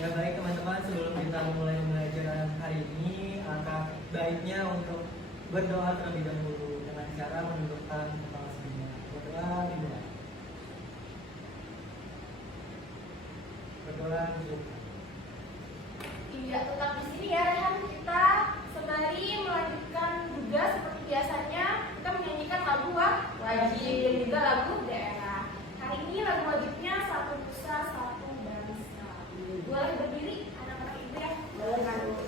Ya baik teman-teman, sebelum kita memulai pembelajaran hari ini, alangkah baiknya untuk berdoa terlebih dahulu dengan cara menundukkan kepala sejenak. Berdoa dimulai. Berdoa dimulai. Iya, tetap di sini ya Rehan. Kita sembari melanjutkan juga seperti biasanya kita menyanyikan lagu wajib dan juga lagu daerah. Hari ini lagu wajibnya Satu Nusa Satu Bangsa. Boleh berdiri anak-anak ibu ya? Boleh.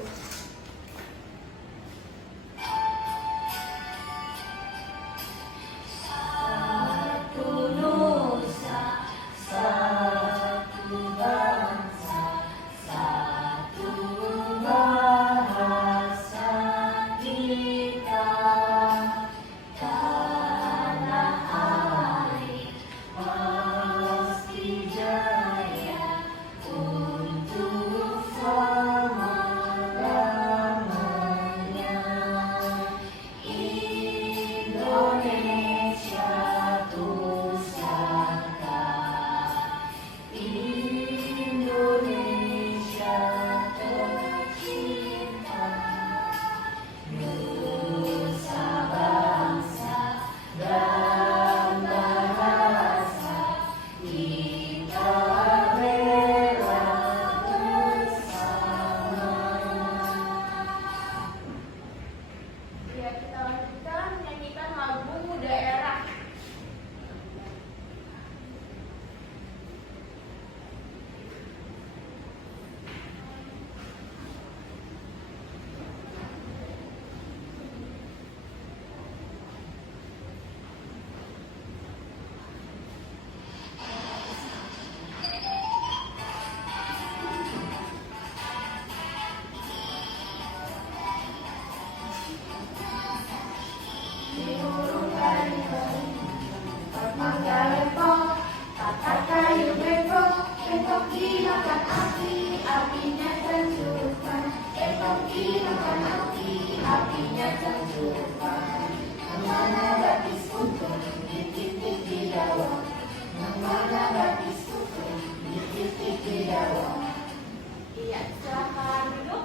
Iya, silakan duduk.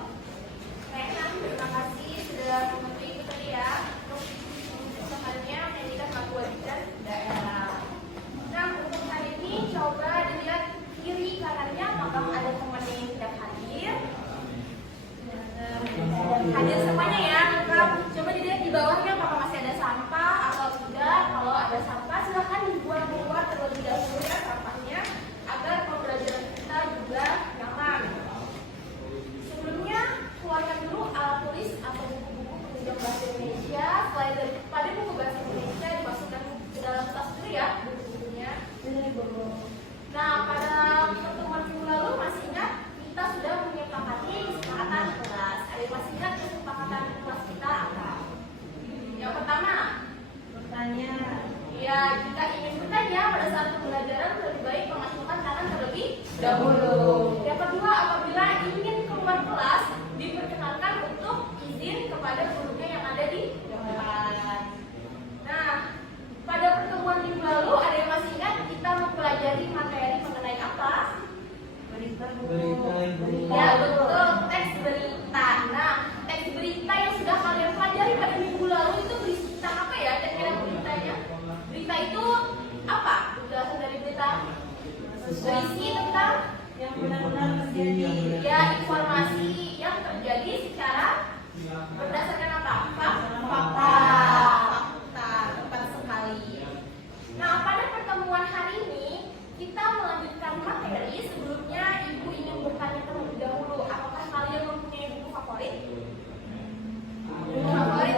Rehan, terima kasih sudah membantu ibu tadi ya untuk usahanya menyanyikan lagu wajib dan daerah. Nah, untuk hari ini coba dilihat kiri kanannya apakah ada teman yang tidak hadir. Hadir semuanya ya, lengkap. Coba dilihat di bawahnya apakah masih ada sampah atau tidak. Kalau ada sampah silahkan dibuang keluar terlebih dahulu ya sampahnya agar pembelajaran kita juga nyaman. Sebelumnya keluarkan dulu alat tulis atau buku-buku penunjang bahasa Indonesia. Selain daripada buku bahasa Indonesia dimasukkan ke dalam tas dulu ya buku-bukunya. Nah, pada pertemuan minggu lalu masih ingat kita sudah menyepakati kesepakatan kelas. Ada yang masih ingat kesepakatan kelas kita apa? Yang pertama, bertanya. Ya, jika ingin bertanya pada saat pembelajaran lebih baik memasukkan tangan terlebih dahulu. Yang kedua, apabila ingin keluar kelas diperkenalkan untuk izin kepada gurunya yang ada di depan. Nah, pada pertemuan minggu lalu ada yang masih ingat kita mempelajari materi mengenai apa? Berita. Ya betul, teks berita. Nah, teks berita yang sudah kalian pelajari pada minggu lalu itu berisi tentang apa ya? Kira-kira beritanya? Berita itu apa? Penjelasan dari berita? Berisi tentang yang benar-benar terjadi. Ya, informasi yang terjadi secara berdasarkan apa? Fakta. Tepat sekali. Nah, pada pertemuan hari ini kita melanjutkan materi. Sebelumnya ibu ingin bertanya terlebih dahulu, apakah kalian mempunyai buku favorit? Buku favorit?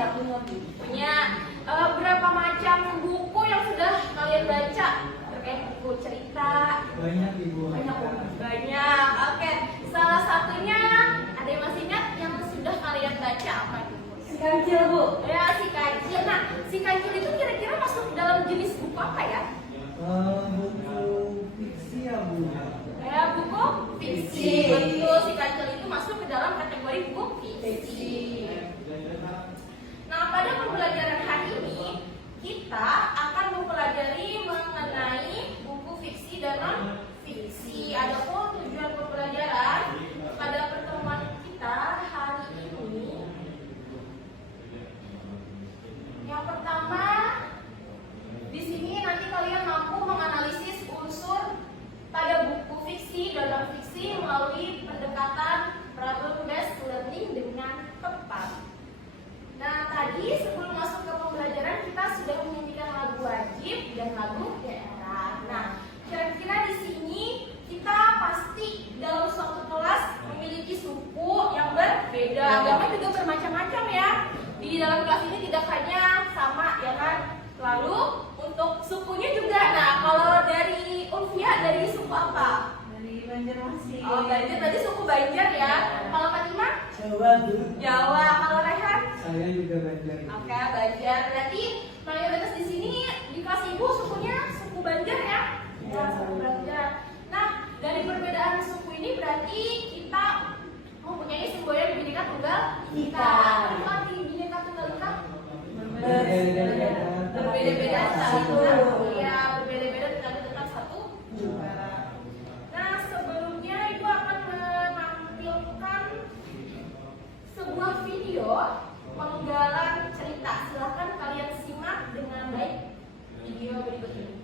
Punya. Berapa macam buku yang sudah kalian baca terkait buku cerita? Banyak ibu. Banyak. Oke. Salah satunya ada yang masih ingat yang sudah kalian baca apa itu? Si Kancil, Bu. Ya, Si Kancil. Nah, Si Kancil itu kira-kira masuk dalam jenis buku apa ya? Buku fiksi ya Bu. Ya, buku fiksi. Betul, Si Kancil itu masuk ke dalam kategori buku fiksi. Nah, pada pembelajaran hari ini kita akan mempelajari mengenai buku fiksi dan non fiksi. Adapun tujuan pembelajaran bermacam-macam ya. Di dalam kelas ini tidak hanya sama ya kan. Lalu untuk sukunya juga. Nah, kalau dari Ulfia dari suku apa? Dari Banjarmasin. Oh, Banjar tadi suku Banjar ya. Kalau Fatima? Jawa Bu. Jawa. Kalau Rehan? Saya juga Banjar. Oke, Banjar. Berarti mayoritas di sini di kelas ibu sukunya suku Banjar ya? Iya. Suku Banjar. Nah, dari perbedaan suku ini berarti kita mempunyai simbol yang Bhinneka Tunggal Ika. Apa arti Bhinneka Tunggal Ika? Berbeda-beda satu. Iya, berbeda-beda tetapi tetap satu. Nah, sebelumnya ibu akan menampilkan sebuah video penggalan cerita. Silahkan kalian simak dengan baik video berikut ini.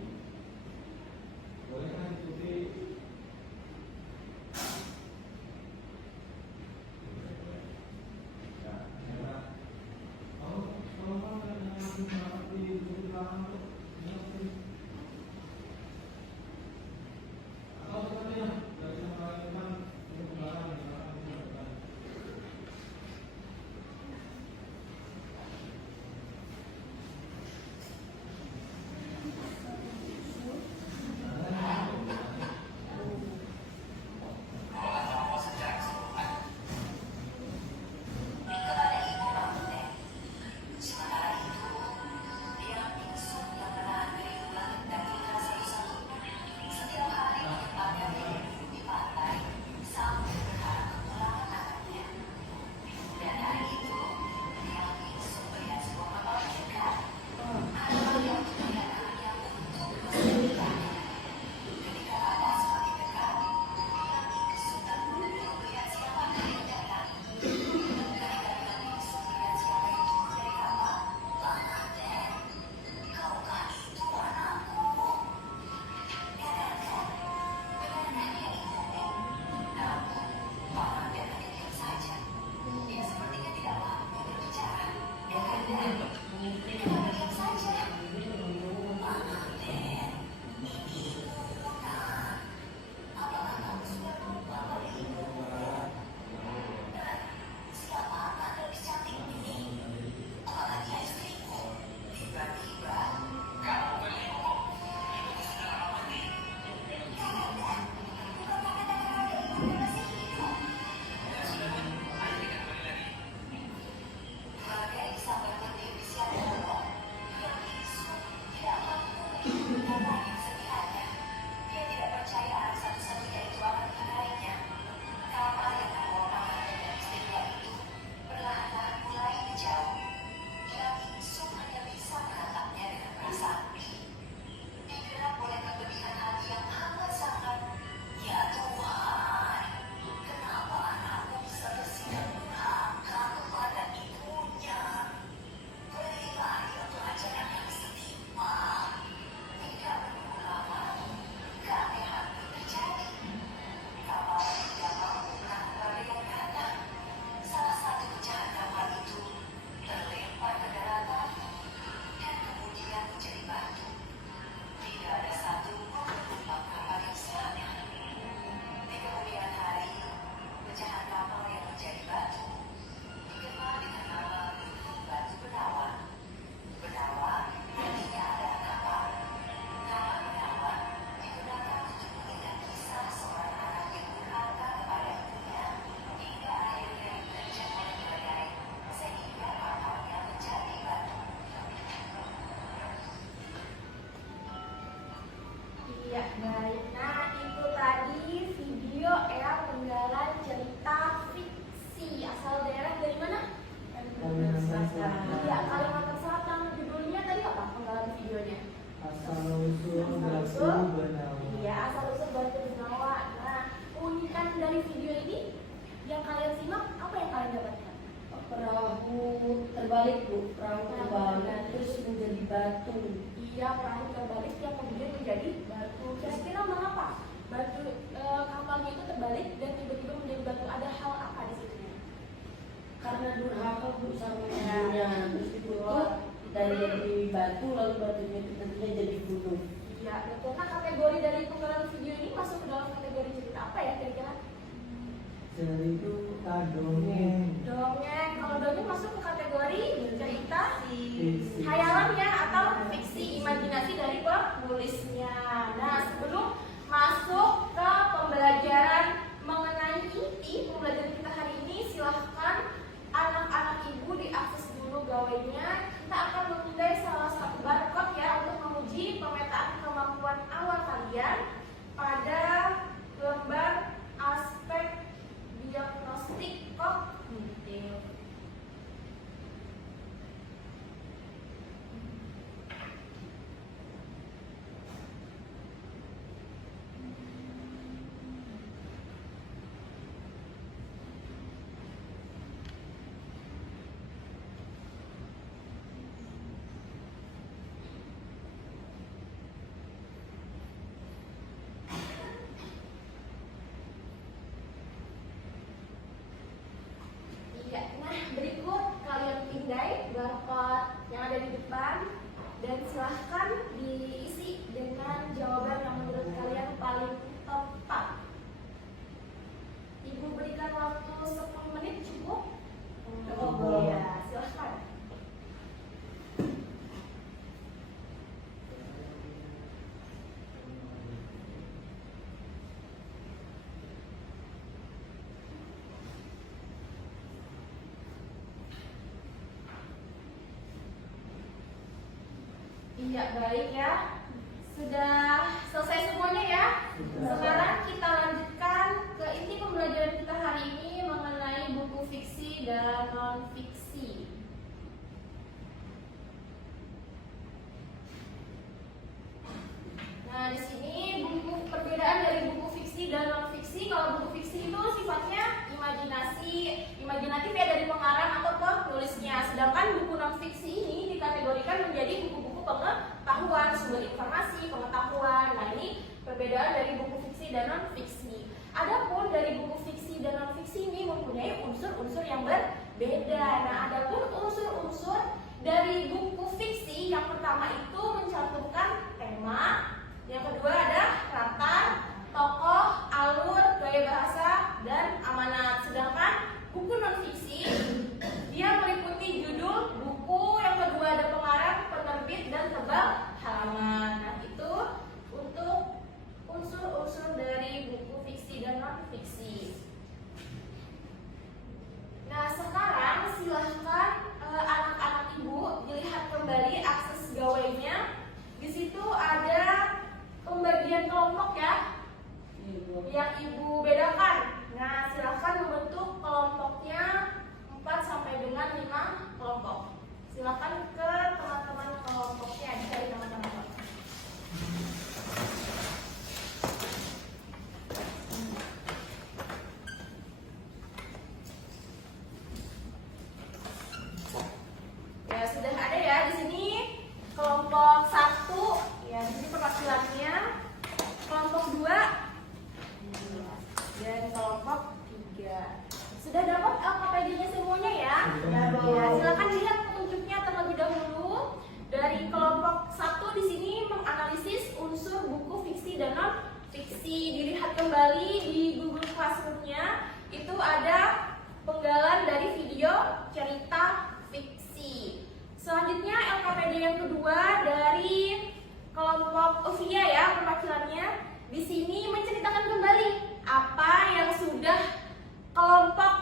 terbalik Bu, perahu terbalik terus menjadi batu. Iya, perahu terbalik yang kemudian menjadi batu. Kira-kira mengapa batu kapalnya itu terbalik dan tiba-tiba menjadi batu? Ada hal apa di situ? Karena durhaka Bu sama ibunya, terus ditutup dan jadi batu, lalu batunya itu tentunya jadi gunung. Iya, betul. Nah, kategori dari penggalan video ini masuk ke dalam kategori cerita apa ya kira-kira? Jadi itu dongeng. Dongeng. Kalau dongeng masuk kategori cerita hayalan ya atau fiksi imajinasi dari penulisnya. Nah, sebelum masuk ke pembelajaran mengenai inti pembelajaran kita hari ini, silahkan anak-anak ibu diakses dulu gawainya. Kita akan memindai salah satu barcode ya untuk menguji pemetaan kemampuan awal kalian pada lembar aspek diagnostik kognitif. Iya, nah berikut kalian pindai barcode yang ada di depan dan silahkan diisi dengan jawaban yang menurut kalian paling tepat. Ibu berikan waktu 10 menit cukup? Ya, silahkan. Iya, baik ya. Sudah selesai semuanya ya? Sekarang kita lanjutkan ke inti pembelajaran kita hari ini mengenai buku fiksi dan non-fiksi. Nah, di sini buku perbedaan dari buku fiksi dan non-fiksi. Kalau buku fiksi itu sifatnya imajinatif ya dari pengarang atau penulisnya. Sedangkan buku non-fiksi ini dikategorikan menjadi buku-buku pengetahuan, sumber informasi, pengetahuan. Nah, ini perbedaan dari buku fiksi dan non-fiksi. Adapun dari buku fiksi dan non-fiksi ini mempunyai unsur-unsur yang berbeda. Nah, adapun unsur-unsur dari buku fiksi yang pertama itu mencantumkan tema, yang kedua ada latar, tokoh, alur, gaya bahasa, dan amanat. Sedangkan buku non-fiksi dia meliputi judul buku, yang kedua ada pengarang, penerbit, dan tebal halaman. Nah, itu untuk unsur-unsur dari buku fiksi dan non-fiksi. Nah, sekarang silahkan anak-anak ibu dilihat kembali akses gawainya. Di situ ada pembagian kelompok ya, yang ibu bedakan. Nah, silahkan membentuk kelompoknya 4 sampai dengan 5 kelompok. Silahkan ke teman-teman kelompoknya, dicari teman-teman. Ya, sudah ada ya di sini kelompok 1 ya, di sini perwakilannya. Kelompok 2 dan kelompok 3. Sudah dapat LKPD-nya semuanya ya? Ya, silakan lihat petunjuknya terlebih dahulu. Dari kelompok 1 di sini menganalisis unsur buku fiksi dan non-fiksi. Dilihat kembali di Google Classroom-nya, itu ada penggalan dari video cerita fiksi. Selanjutnya LKPD yang kedua dari kelompok Ovia ya, perwakilannya. Di sini menceritakan kembali apa yang sudah kelompok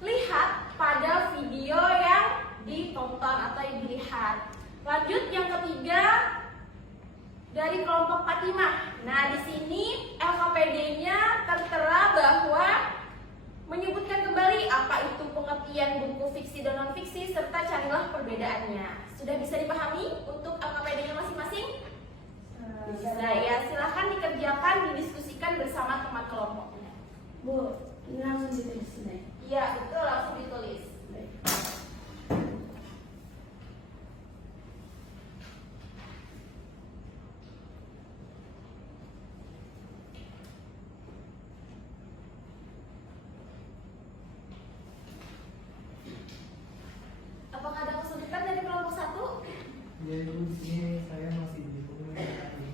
lihat pada video yang ditonton atau yang dilihat. Lanjut yang ketiga dari kelompok Fatimah. Nah, di sini LKPD-nya tertera bahwa menyebutkan kembali apa itu pengertian buku fiksi dan non-fiksi serta carilah perbedaannya. Sudah bisa dipahami untuk LKPD-nya masing-masing? Bisa ya, silahkan dikerjakan, didiskusikan bersama teman kelompoknya. Bu, ini langsung ditulis nih. Iya, betul, langsung ditulis. Apakah ada kesulitan dari kelompok 1? Ya, Ibu, di sini saya masih bingung tadi.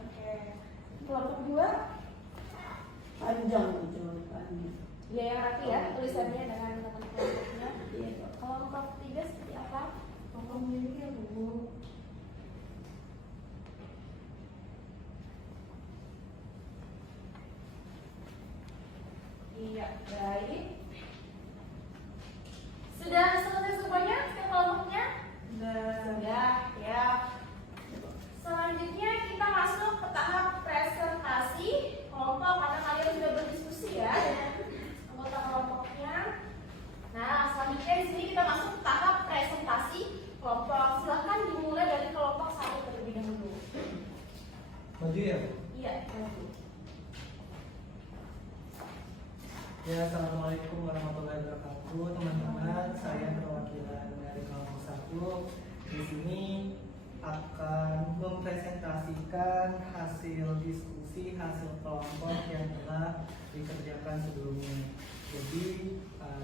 Oke. Kelompok 2? Panjang jawabannya. Dia yang rapi ya tulisannya dengan nama kelompoknya. Iya, Pak. Kelompok 3 seperti apa? Pokoknya ini ya, Bu. Iya, baik. Sudah selesai semuanya setiap kelompoknya? Sudah, ya. Selanjutnya kita masuk ke tahap presentasi kelompok karena kalian sudah berdiskusi ya dengan anggota kelompoknya. Nah, selanjutnya di sini kita masuk ke tahap presentasi kelompok. Silahkan dimulai dari kelompok 1 terlebih dahulu. Maju ya. Iya, maju. Ya, assalamualaikum warahmatullahi wabarakatuh, teman-teman. Saya perwakilan dari kelompok 1 di sini akan mempresentasikan hasil diskusi, hasil kelompok yang telah dikerjakan sebelumnya. Jadi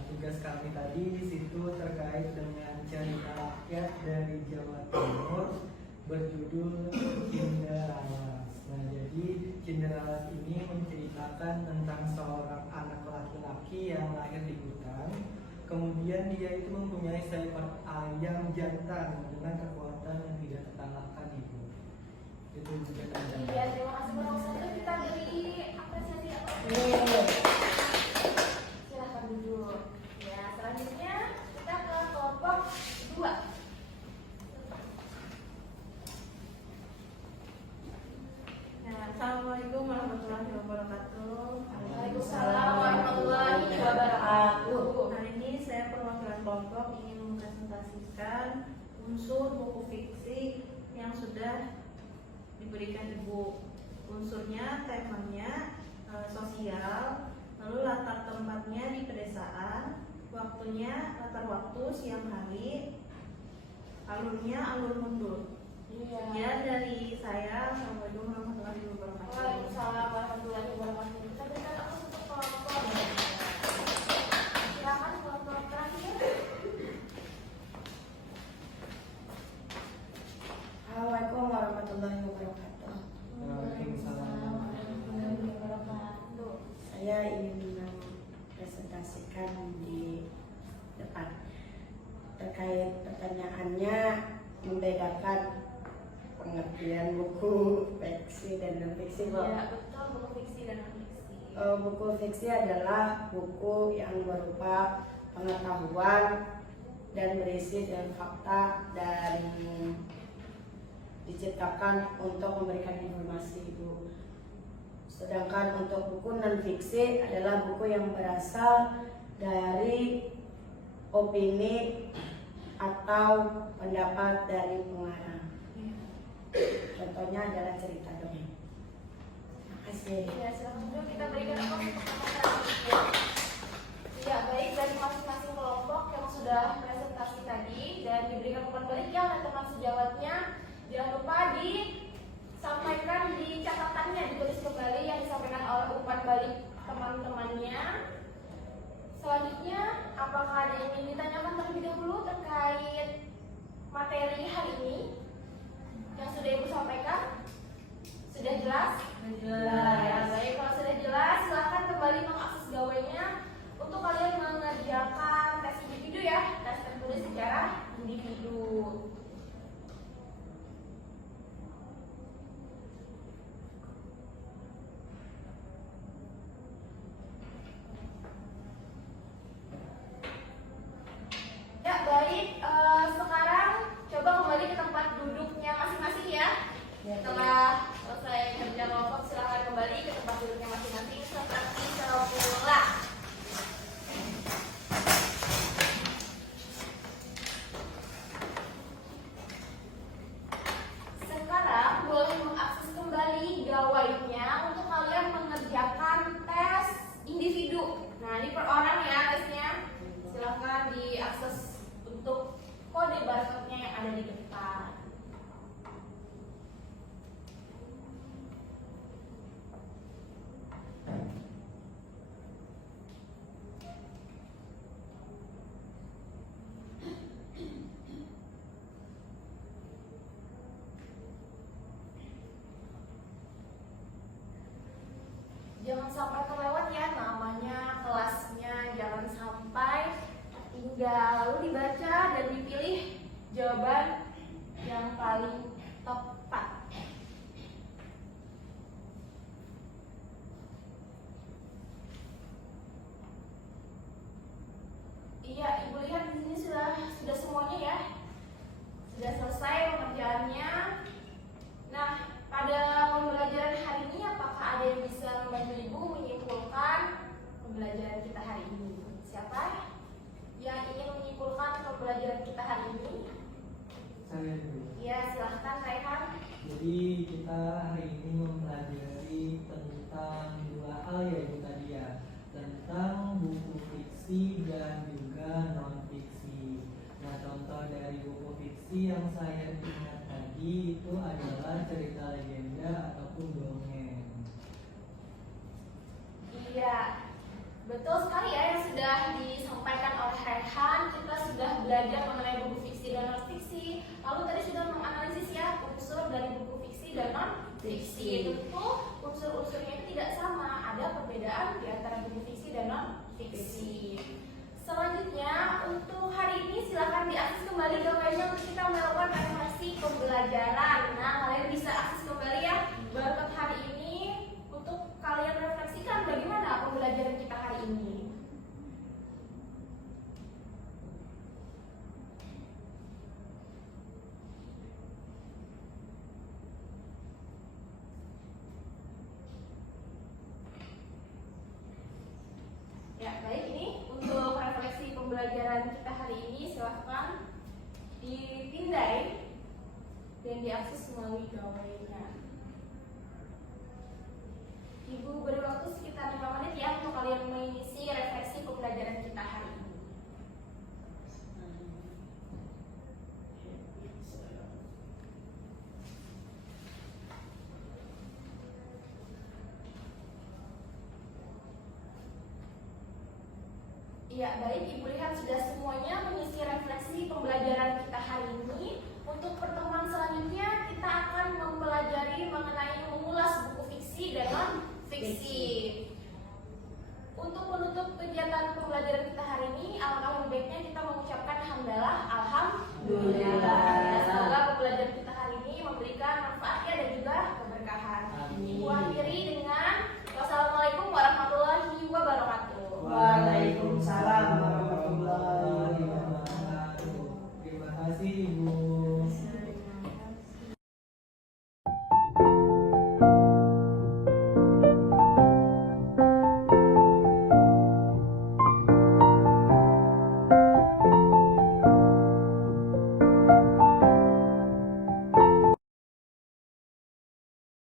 tugas kami tadi di situ terkait dengan cerita rakyat dari Jawa Timur berjudul Cinderawas. Nah, jadi Cinderawas ini menceritakan tentang seorang anak laki-laki yang lahir di hutan. Kemudian dia itu mempunyai seekor ayam jantan dengan kekuatan yang tidak terkalahkan itu. Itu juga tanda. Iya, terima kasih kelompok 1. Kita beri apresiasi apa? Silahkan duduk. Ya, selanjutnya kita ke kelompok 2. Ya, Assalamualaikum warahmatullahi wabarakatuh. Waalaikumsalam warahmatullahi wabarakatuh. Hari ini saya perwakilan kelompok ingin mempresentasikan unsur buku fiksi yang sudah diberikan Ibu. Unsurnya, temanya sosial, lalu latar tempatnya di pedesaan, waktunya latar waktu siang hari, alurnya alur mundur. Iya. Sekian dari saya. Assalamualaikum warahmatullahi wabarakatuh. Waalaikumsalam warahmatullahi wabarakatuh. Kita berikan aku untuk kelompok. Silakan kelompok terakhir. Assalamualaikum warahmatullahi wabarakatuh. Waalaikumsalam. Warahmatullahi wabarakatuh. Saya ingin mempresentasikan di depan terkait pertanyaannya membedakan pengertian buku fiksi dan non fiksi. Iya, betul, buku fiksi dan non fiksi. Buku fiksi adalah buku yang berupa pengetahuan dan berisi dengan fakta dan diciptakan untuk memberikan informasi itu. Sedangkan untuk buku non fiksi adalah buku yang berasal dari opini atau pendapat dari pengarang. Contohnya adalah cerita dongeng. Terima kasih. Ya, silakan dulu kita berikan apa untuk kelompok terakhir. Ya, baik, dari masing-masing kelompok yang sudah presentasi tadi dan diberikan umpan balik ya oleh teman sejawatnya. Jangan lupa disampaikan di catatannya, ditulis kembali yang disampaikan oleh umpan balik teman-temannya. Selanjutnya, apakah ada yang ingin ditanyakan terlebih dahulu terkait materi hari ini yang sudah Ibu sampaikan? Sudah jelas? Jelas. Ya, baik, kalau sudah jelas, silakan kembali mengakses gawainya untuk kalian mengerjakan tes individu ya, tes tertulis secara individu. Ya, baik, sekarang coba kembali ke tempat duduknya masing-masing ya. Setelah selesai kerja kelompok, silakan kembali ke tempat duduknya masing-masing seperti semula. Sekarang boleh mengakses kembali gawainya untuk kalian mengerjakan tes individu. Nah, ini per orang ya tesnya. Silakan diakses untuk kode barcode-nya yang ada di depan. Jangan sampai kelewat ya namanya, kelasnya Enggak, lalu dibaca dan dipilih jawaban yang paling tepat. Iya, Ibu lihat di sini sudah semuanya ya. Sudah selesai pengerjaannya. Nah, pada pembelajaran hari ini apakah ada yang bisa membantu Ibu menyimpulkan pembelajaran kita hari ini? Siapa yang ingin menyimpulkan pembelajaran kita hari ini? Saya dulu. Ya, silahkan Raihan. Jadi kita hari ini mempelajari tentang dua hal ya Ibu tadi ya, tentang buku fiksi dan juga non fiksi. Nah, contoh dari buku fiksi yang saya ingat tadi itu adalah cerita legenda ataupun dongeng. Iya, betul sekali ya yang sudah disampaikan oleh Raihan. Kita sudah belajar mengenai buku fiksi dan non fiksi. Lalu tadi sudah menganalisis ya unsur dari buku fiksi dan non fiksi. Tentu unsur-unsurnya itu tidak sama. Ada perbedaan di antara buku fiksi dan non fiksi. Selanjutnya untuk hari ini silakan diakses kembali gambarnya untuk kita melakukan refleksi pembelajaran. Nah, kalian bisa akses kembali ya berkat hari ini untuk kalian refleksikan bagaimana pembelajaran kita hari ini. Ya, baik, ini untuk refleksi pembelajaran kita hari ini silahkan dipindai dan diakses melalui galerenya. Ibu beri waktu sekitar 5 menit ya untuk kalian mengisi refleksi pembelajaran kita hari ini. Ya, baik, Ibu lihat sudah semuanya mengisi refleksi pembelajaran kita hari ini. Untuk pertemuan selanjutnya kita akan mempelajari mengenai mengulas buku fiksi dan non fiksi. Untuk menutup kegiatan pembelajaran kita hari ini, alangkah lebih baiknya kita mengucapkan hamdalah, alhamdulillah.